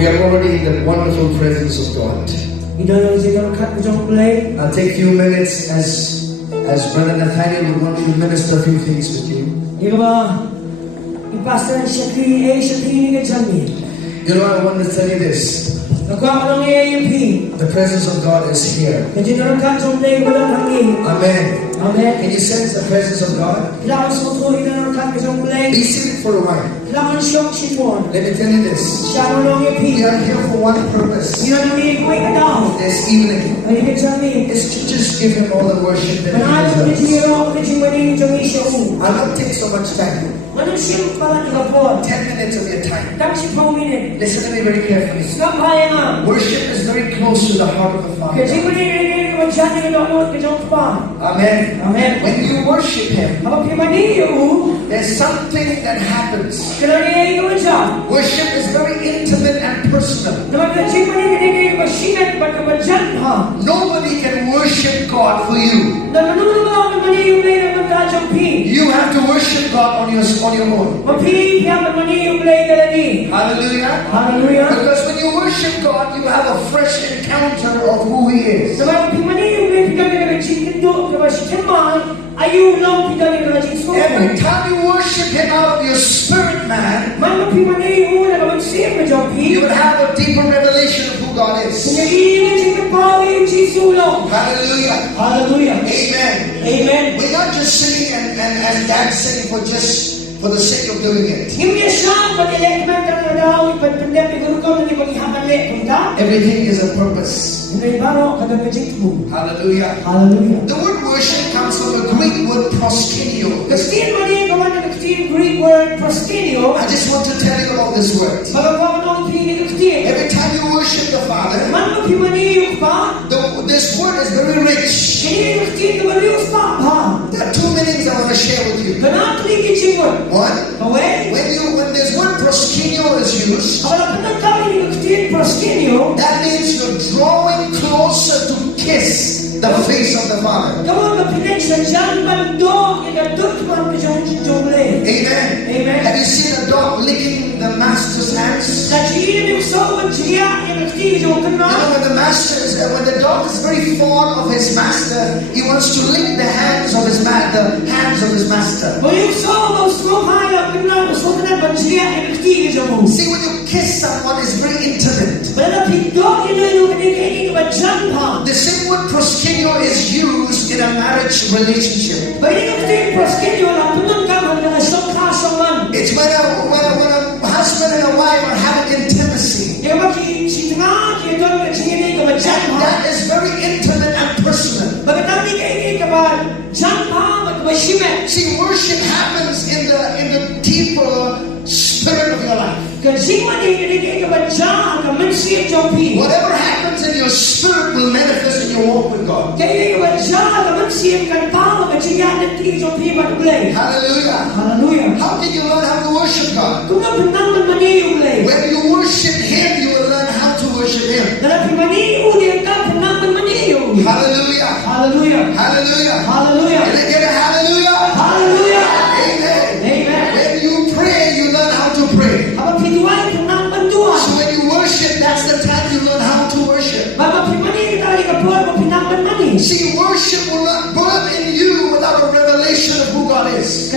We are already in the wonderful presence of God. I'll take a few minutes as Brother Nathaniel would want me to minister a few things with you. You know, I want to tell you this. The presence of God is here. Amen. Amen. Can you sense the presence of God? Be seated for a while. Let me tell you this. We are here for one purpose. This evening is to just give Him all the worship that He deserves. I'll not take so much time. 10 minutes of your time. Listen to me very carefully. Worship is very close to the heart of the Father. Amen. Amen. When you worship Him, there's something that happens. Worship is very intimate and personal. Nobody can worship God for you. You have to worship God on your own. Hallelujah. Hallelujah. Because when you worship God, you have a fresh encounter of who He is. Every time you worship Him out of your spirit, man, you will have a deeper revelation of who God is. Hallelujah. Hallelujah. Amen. Amen. We're not just singing and dancing for the sake of doing it. Everything is a purpose. Hallelujah. Hallelujah. The word worship comes from the Greek word proskuneo. I just want to tell you about this word. Every time you worship the Father, this word is very rich. There are two meanings I want to share with you. One, when this word proskuneo is used, that means you're drawing closer to kiss the face of the Father. Amen. Amen. Have you seen a dog licking the master's hands? When the dog is very fond of his master, he wants to lick the hands of his master. See, when you kiss someone, it's very intimate. The same word proskuneo is used in a marriage relationship. It's when a husband and a wife are having intimacy. That is very intimate and personal. See, worship happens in the deeper spirit of your life. Whatever happens in your spirit will manifest in your walk with God. Hallelujah. Hallelujah. How did you learn how to worship God? When you worship Him, you will learn how to worship Him. Hallelujah. Hallelujah. Hallelujah. Hallelujah. Can I get a hallelujah? Hallelujah. Amen. Amen. When you pray, you learn how to pray. So when you worship, that's the time you learn how to worship. See, worship will not burn in you without a revelation of who God is.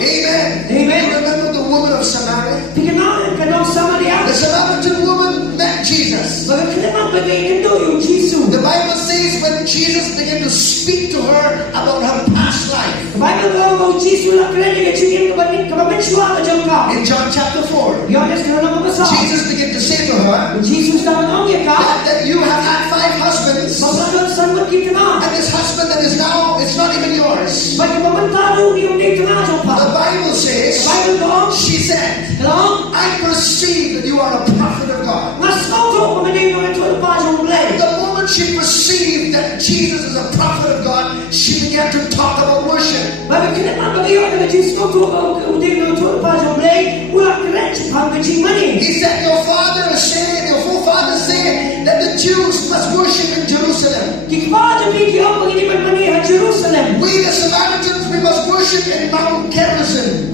Amen. Amen. You remember the woman of Samaria? The Samaritan woman met Jesus. The Bible says when Jesus began to speak to her about her past life. In John chapter 4, Jesus began to say to her that you have had 5 husbands, and this husband that is now, it's not even yours. The Bible says, she said, I perceive that you are a prophet of God. The moment she perceived that Jesus is a prophet of God, she began to talk about worship. He said, your forefathers say that the Jews must worship in Jerusalem. We the Samaritans, we must worship in Mount Gerizim.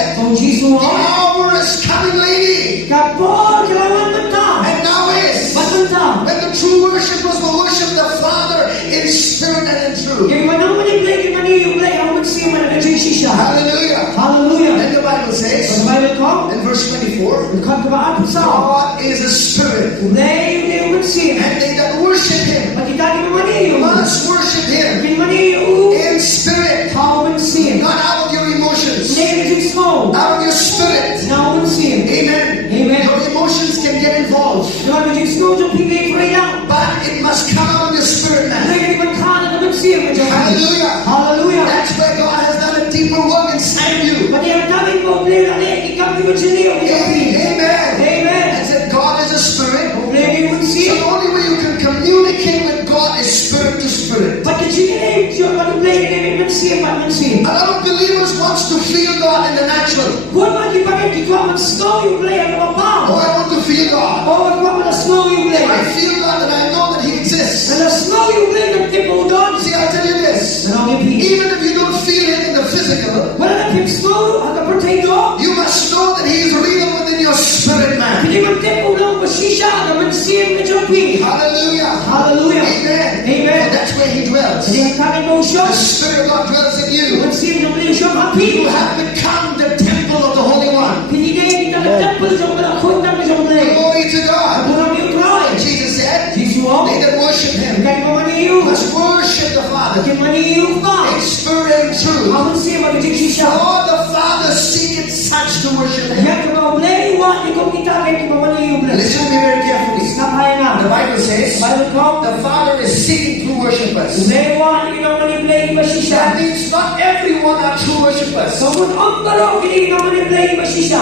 said, Kung Jesus the mo, hour is coming, lady. kapag kailangan mata, And now is matanta. when the true worshipers will worship the Father in spirit and in truth. Kaya manang maniblay, kaya maniblay, ang magsiya man ang siya. Hallelujah. Hallelujah. And the Bible says Sa Bible ko, in verse 24, nagkakabaan sa God is a spirit, Ulay, ulay, magsiya. and they that worship Him Magkitagi mo maniyo. must worship Him Kaya maniyo, in spirit, tao magsiya. not out of your emotions, Hindi ka just mo. out of your spirit. Tao magsiya. Amen. Amen. Your emotions can get involved, Diba ka just mo, yung pigay ko lang. but it must come out of your spirit, man. Ulay, magkana na magsiya. Hallelujah. Hallelujah. That's where God has done a deeper work inside of you. Pati ang daming mo, ulay, ulay, ikaw di magsiya. Amen. Amen. And said God is a spirit. Ulay, So magsiya. the only way you can communicate with God is spirit to spirit. Pati sinilay, yung ulay, magsiya, magsiya. A lot of believers wants to feel God in the natural. Kung magkipagay, di ko mag-snow yung ulay, ang Oh, mapaw. I want to feel God. O, wag mo na-snow yung ulay. I feel God and I know that He exists. Na-snow yung ulay, nagtipo doon. See, I'll tell you this. Even if you don't feel Him in the physical, Wala na pip-snow, hanggang doon. you must know that He is real within your spirit, man. Hindi magtipo lang, masisya, hanggang siyang na jumping. Hallelujah. Hallelujah. Amen. Amen. And that's where He dwells. Hindi ang kagay mo siya. The Spirit of God dwells in you. Hanggang siyang na siya, happy. You have become the temple of the Holy One. Hindi kita nagtapos yung malakot na siyang ulay. Glory to God. Ang yung cry. Jesus said, Jesus mo, they that worship Him kaya mo maniyo. must worship the Father Kaya maniyo ka. in spirit and truth. Hanggang siyang mag-jig siya. For the Father seeketh such to worship Him. Kaya ka ba ulay, wala ko kita kaya mo maniyo. Listen to me very carefully. Nakaya na. The Bible says, Bible ko, the Father is seeking true worshipers. ulay, wala ko maniblay, masisya. That means not everyone are true worshipers. Someone ang balo, hindi ka maniblay, masisya.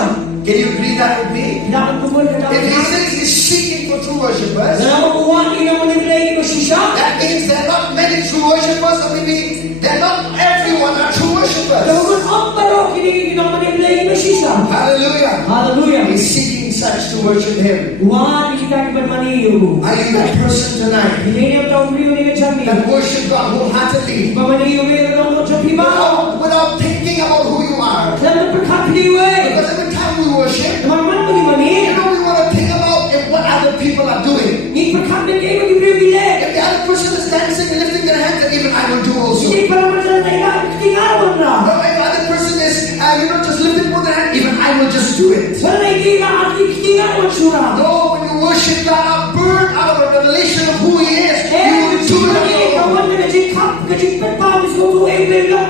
Can you agree that with me? Kailangan tumul ka If He na. says He's seeking for true worshipers, Dalawa buwan, hindi ka maniblay, masisya. that means there are not many true worshipers, or maybe they're not everyone are true worshipers. Someone ang balo, hindi ka maniblay, masisya. Hallelujah. Hallelujah. He's seeking such to worship Him. Buwan, hindi ka maniyo. Are you that person tonight Hindi niya taong riyo ni Kachami. that worship God wholeheartedly Pamaniyo rin ang mga chapibaw. without thinking about who you are? Dalam berkapiliwe. Because every time we worship, Teman-teman bagaimana? we want to think about what other people are doing. Ni berkapil kayo bagi-bagi. If the other person is dancing and lifting their hands, then even I will do also. Hindi para masalah tayo ketinggalan na. Or if the other person is, just lifting for their hand, even I will just do it. Wala na ikita at ketinggalan sura. No, when you worship God, burn out of a revelation of who He is. You will do it on your own. Kawan na kajikap, kajikpat pa, gusto ko ay bilang.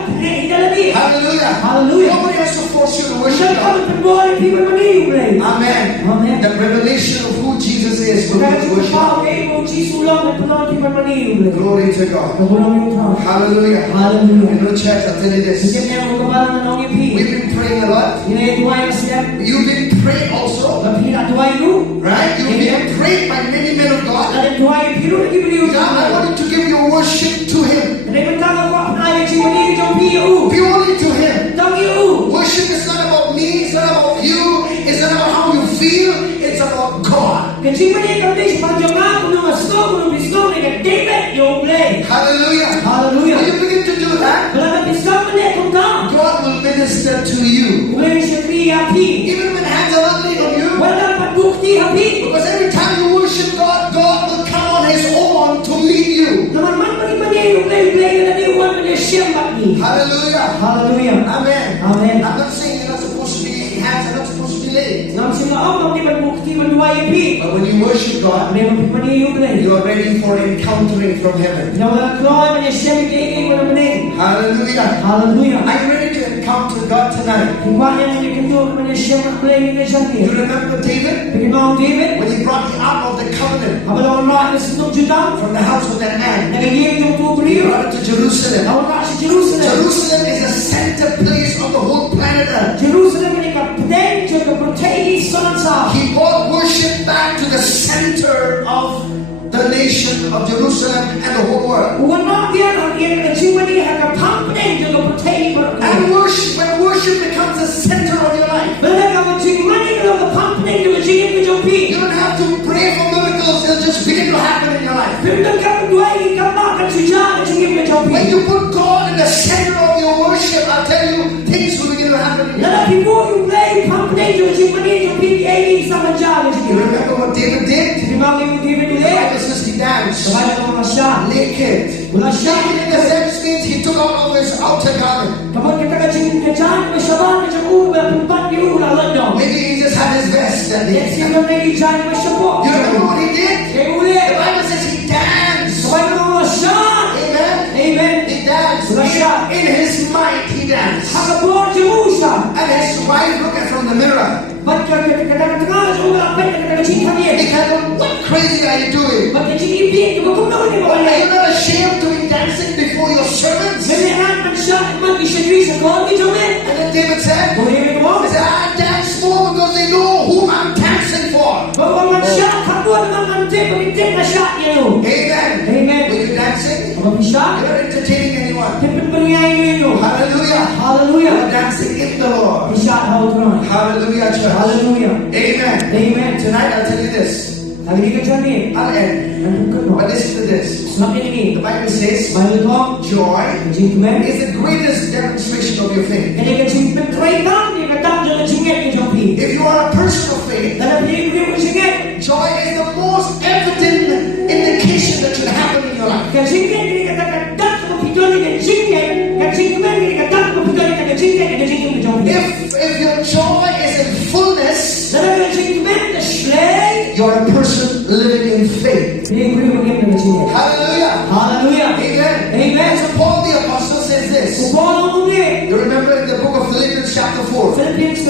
Hallelujah. Hallelujah. Nobody has to force you to worship Siya God. kami pagbuhay, people maniyo. Amen. Amen. The revelation of who Jesus is will Kaya be worship. pa, kayo mo, Jesus lang, at pala people maniyo. Glory to God. Kawalang yung tao. Hallelujah. Hallelujah. You know, church, I'll tell you this. Kasi niya mo kabalan na nong ipi. We've been praying a lot. Ginagawa yung step. You've been praying also. Pinatuwa yung Right? You've been prayed by many men of God. Nagatuwa yung piro na gibiliw. Now I wanted to give your worship to Him. Hindi mo tawag ko ang ayaw siya manigit yung piyo. Purely to Him. Tawag yung. Worship is not about me. It's not about you. It's not about how you feel. It's about God. Kasi manigit ang day sa pagjaman, kung nung asno, kung nung bisno, nag-David, yung play. Hallelujah. Hallelujah. When you begin to do that, Wala na bisno, manigit kung ka. God will minister to you. Wala siya happy. Even when hands are not laid on you. Wala pagbukti happy. Because every time you worship God, God will come on His own to lead you. Naman manigit yung play na niwan mo niya siyang baki. Hallelujah. Hallelujah. Amen. Amen. I'm not saying you're not supposed to be, hands are not supposed to be laid. Nang sila ang di pagbukti manuwa yung pi. But when you worship God, May manigit yung play. you are ready for encountering from heaven. Nawala kroy mo niya siyang ikigay mo naman eh. Hallelujah. Hallelujah. Are you ready to encounter God tonight? Kung bakit ang ikinto mo niya siyang play niya siyang You eh. remember David? Bigyan mo ang David. When he brought the ark of the covenant Habang ako na sa itong Judah, from the house of that man, nagagiging yung he tutuliyo. brought it to Jerusalem. Ako na sa Jerusalem. Jerusalem is the center place of the whole planet Earth. Jerusalem ang ikapatay, siya kapatay, son sa. He brought worship back to the center of the nation of Jerusalem and the whole world. Kung ano yan, ang iyang nagsiwa niya, kapatay, siya kapatay. And worship, when worship becomes the center of your life, Bala ka magsimani ka kapatay, nagsiging ka dyan pi. you don't have to pray for miracles, they'll just begin to happen in your life. Pero nagkapagduay, ikapakan siya, nagsiging ka dyan pi. When you put God in the center of your worship, I'll tell you, things will begin to happen in your life. Lalaki mo, angel cik mani cik PPA sama jaga cik. You remember what David did? Memang ibu David The boleh. Bible says he danced Kepada orang Syah. naked. Syah. Naked in the sense means he took out of his outer garment. Kamu kita kacing kejan, kesyaban kacang berempat lah lendong. Maybe he just had his vest that Yes, day. you can make it jangan bersyukur. You remember what he did? Dia boleh. The Bible says he danced. Kepada orang Syah. Amen. Amen. He danced. In his mind he danced. Hak buat jemusa. And his wife looked at from the mirror. Baca kadang-kadang juga apa yang kadang-kadang cinta dia. He kind of, what crazy are you doing? Baca cinta dia, tu kau tahu ni Are bawa. you not ashamed to be dancing before your servants? Sebenarnya manusia mati sendiri sekolah ni cuma. And then David said, Boleh he said, I dance more because they know whom I'm dancing for. Bawa manusia kabur dengan mantik berintik nasyak dia tu. Amen. Amen. When you're dancing, Bawa bisa. you're not entertaining anyone. Tempat bernyanyi tu. Hallelujah. Hallelujah. You're dancing in the Lord. Bisa tahu terang. Hallelujah, church. Hallelujah. Amen. Amen. Tonight I'll tell you this. Hari ni kerja ni. I'll end. Dan bukan But listen to this. Sebab ini. The Bible says, Bible tu. joy Cinta men. is the greatest demonstration of your faith. Kaya cinta berkaitan dia kata jangan cinta ke jampi. If you are a person of faith, Dan dia cinta. joy is the most evident indication that should happen in your life. Kan cinta dia kata kata sama video ni kan cinta. Kan cinta men dia kata sama video ni kata cinta ke jampi. If your joy is in fullness, Dan kan cinta men the slay. you're a person living in faith. Dia boleh bagaimana cinta. Hallelujah. Hallelujah. Amen. Amen. So Paul the apostle says this. Paul ni. You remember in the book of Philippians chapter 4, Philippines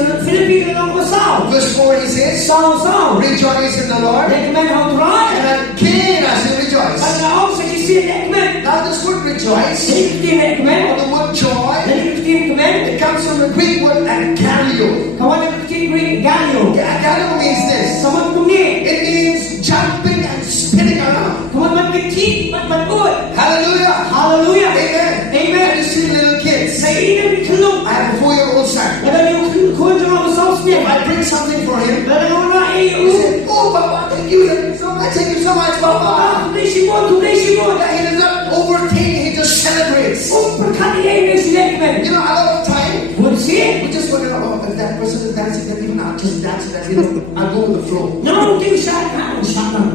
dalam pasal. verse 4 he says, Saul. rejoice in the Lord. Dia kena kau try. And again I say rejoice. Ada orang sekisi dia kena. Now this word rejoice, Jadi dia kena. or the word joy, Jadi dia kena. it comes from the Greek word agalio. Kawan yang kecil beri galio. Agalio means this. Sama tu ni. It means jumping and spinning around. Kawan yang kecil mat. Hallelujah. Hallelujah. Amen. Amen. And you see little kids. Saya ini berkeluk. I have a 4-year-old son. Ada dia kau jangan besar If sikit. I bring something for him, Ada orang he lain. said, oh Papa, thank you so much, Papa. Tu semua. He does not overtake, he just celebrates. Perkara ini silakan. You know, a lot of time, Bersih. we just wonder, oh, if that person is dancing, then even I'll just dance that, I'll go with the flow. No, dia syaitan.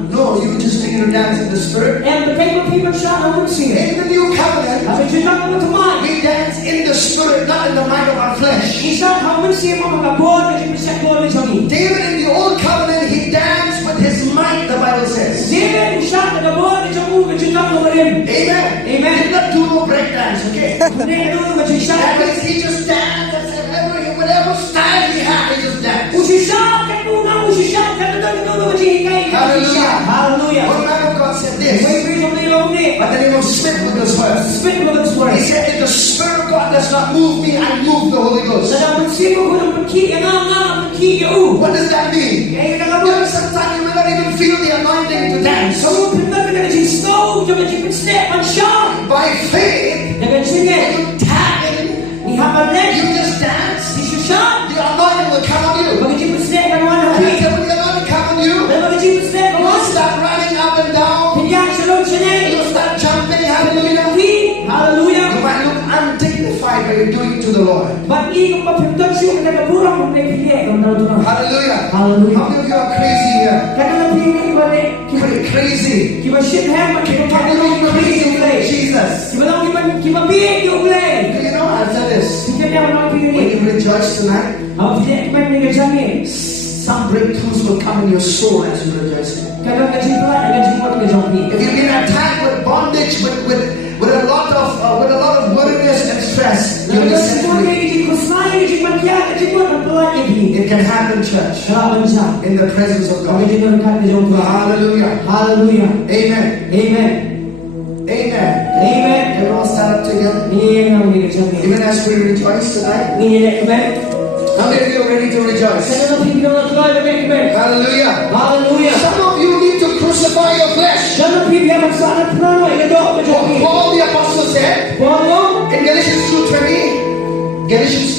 No, you just begin to dance in the Spirit. And the people syaitan bersih. In the new covenant, Tapi cerita apa teman? we dance in the Spirit, not in the mind of our flesh. Isa kamu bersih mengabur dengan bisa boleh jadi. David in the old covenant, he danced with his might, the Bible says. Dia bisa mengabur dengan kamu cerita kemarin. Amen. Amen. He did not do no break dance, okay? Dia dulu macam That syaitan. means he just danced and whatever style he had, he just danced. Usisah ketuna usisah ketuna macam ini. Hallelujah. Hallelujah. One man of God said this, Wait, but then he was smitten with this verse. Spit with this word. He said, if the Spirit of God does not move me, I move the Holy Ghost. Sedang bersih aku nak pergi you. What does that mean? Ya, kita You kamu. know, sometimes you may not even feel the anointing to dance. Kamu pernah dengan si snow, jangan si step and shout. By faith, Dengan sini, you tap in, ni hamba you lek, just dance, si shout. the anointing will come on you. Bagi si step and one And happy. then when the anointing come on you, Dan bagi si step and you one. start running up and down, Pinjam selong sini. you start jumping, hallelujah. Hallelujah. You might look undignified, but you're doing it to the Lord. Bagi kau siya kita kurang memilih kau tahu tu. Hallelujah. Hallelujah. How many of you are crazy here? Karena pilih balik kita Crazy. kita shit ham kita How many of you are crazy for Jesus? kita lang kita pilih you play. You know, answer this. Kita dah nak When pilih. you rejoice tonight, Apa dia kita ni kerjanya? some breakthroughs will come in your soul as you rejoice. Kadang kadang dengan semua kita jampi. If you've been attacked with bondage, with a lot of worriness and stress, you Kalau listen semua to me. ini kusai ini makia semua tempat ini. It can happen, church, Kalau bencana. in the presence of Kami God. juga dekat ke jampi. Hallelujah. Hallelujah. Amen. Amen. Amen. Amen. Everyone stand up together. Ini yang kami kerjanya. Even as we rejoice tonight. Ini yang kami. How many of you are ready to rejoice? Saya nak pilih orang tua yang kami. Hallelujah. Hallelujah. Some of you need to crucify your flesh. Jangan pilih yang masalah penuh yang doa berjumpa. Paul the apostle said Paul, in Galatians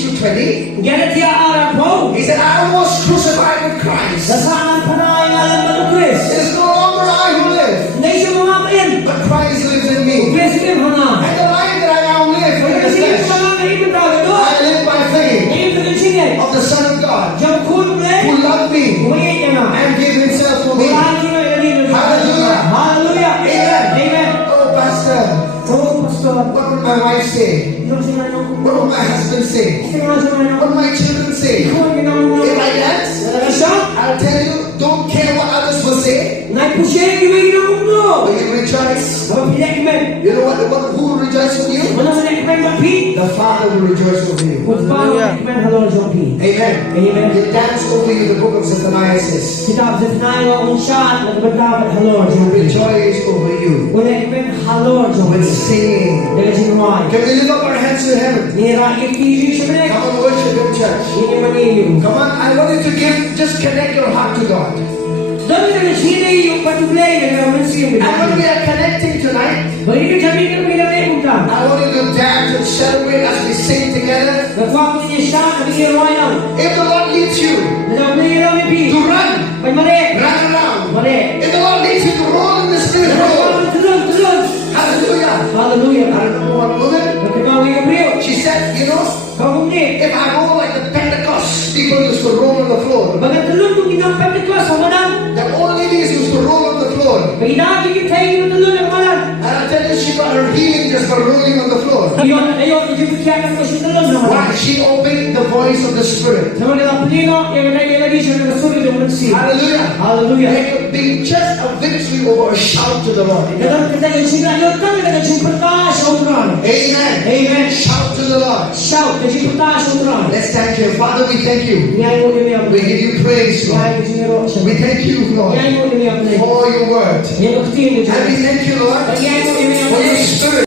2:20, jangan dia arah Paul. he said, I was crucified with Christ. Sasaran penuh yang alam berkris. It is no longer I who live, Nasi mengapain? but Christ lives in me. Kris ini mana? And the life that I now live in the Kris ini flesh, mana? Ini berapa? I live by faith Ini berapa? of the Son of God, Jangan say? Ito ang sinabi ng What will my husband say? Ito ang sinabi ng What will my children say? Ikaw ang ginamang If I dance, I'll tell you, don't care what others will say. Naipusya, iba yung ginamang mo. But you rejoice. Kapag pinakman, You know who will rejoice with you? wala sa nakman mapi. The Father will rejoice over you. Kung paano nakman halor sa mapi. Amen. Amen. He'll dance over you, the book of Zephaniah says. Kitab sa tinayo ang siya at nagbandapat halor sa He'll mapi. rejoice over you Wala nakman halor sa with mapi. singing. Dahil sinuway. Can we lift up our hands to heaven? Nira ikiri siya manik. Come on, worship Him, church. Ini maniyo. Come on, I want you to just connect your heart to God. Dami na sini yung patuglay na gawin siya. And when we are connecting tonight, Bagi ka sabi ka bilang ay punta. I want you to dance and celebrate as we sing together. Nagwako niya siya, nabigyan lang. If the Lord leads you Nabigyan lang may pi. to run, Pag mali. run around. Mali. If the Lord leads you to roll in the Spirit, roll. Tulog. Hallelujah. Hallelujah. I remember one woman, Pagkakawi ka priyo. she said, you know, Kau ni. if I roll like the Pentecost, people used to roll on the floor. Bagat tulog kung ginampet ko sa manan. The old ladies used to roll on the floor. Pagkakagi kita yung tulog ng manan. And I tell you, she got her healing just by rolling on the floor. Ayon, ijibigyan ko siya tulog ng manan. Why? She obeyed the voice of the Spirit. Sa mga kapulino, yung lagi siya nagasulit ng mansi. Hallelujah. Hallelujah. It could be just a victory over a shout to the Lord. Kadang kita yung sinayot kami, kadang simpata sa utran. Amen. Amen. Shout to the Lord. Shout, kadang simpata sa utran. Let's thank you. Father, we thank you. Ngayon mo nimi ang We give you praise, Lord. Ngayon siniro siya. We thank you, Lord, Ngayon mo nimi ang for your word. Ngayon mo And we thank you, Lord, Ngayon mo nimi ang for your Spirit.